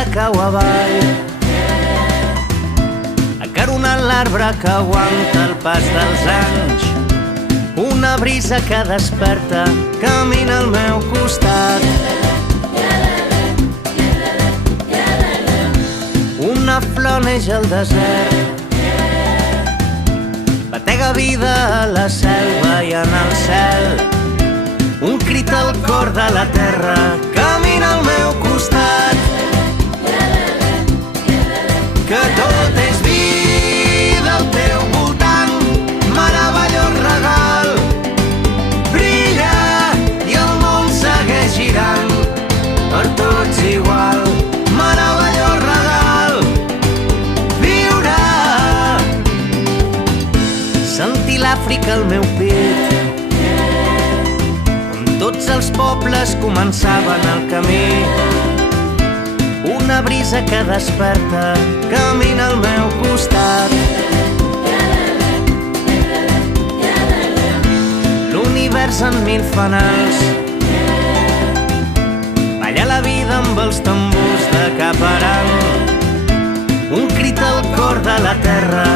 tarda cau avall, acaronant l'arbre que aguanta el pas dels anys. Una brisa que desperta camina al meu costat. Una flor neix al desert, batega vida a la selva i en el cel. Un crit al cor de la terra camina al meu costat. Que tot és vida al teu voltant, meravellós regal. Brilla i el món segueix girant, per tots igual. Meravellós regal, viure. Sentir l'Àfrica al meu pit, on tots els pobles començaven el camí. Una brisa que desperta camina al meu costat. L'univers en mil fanals, balla la vida amb els tambors de Caparan. Un crit al cor de la terra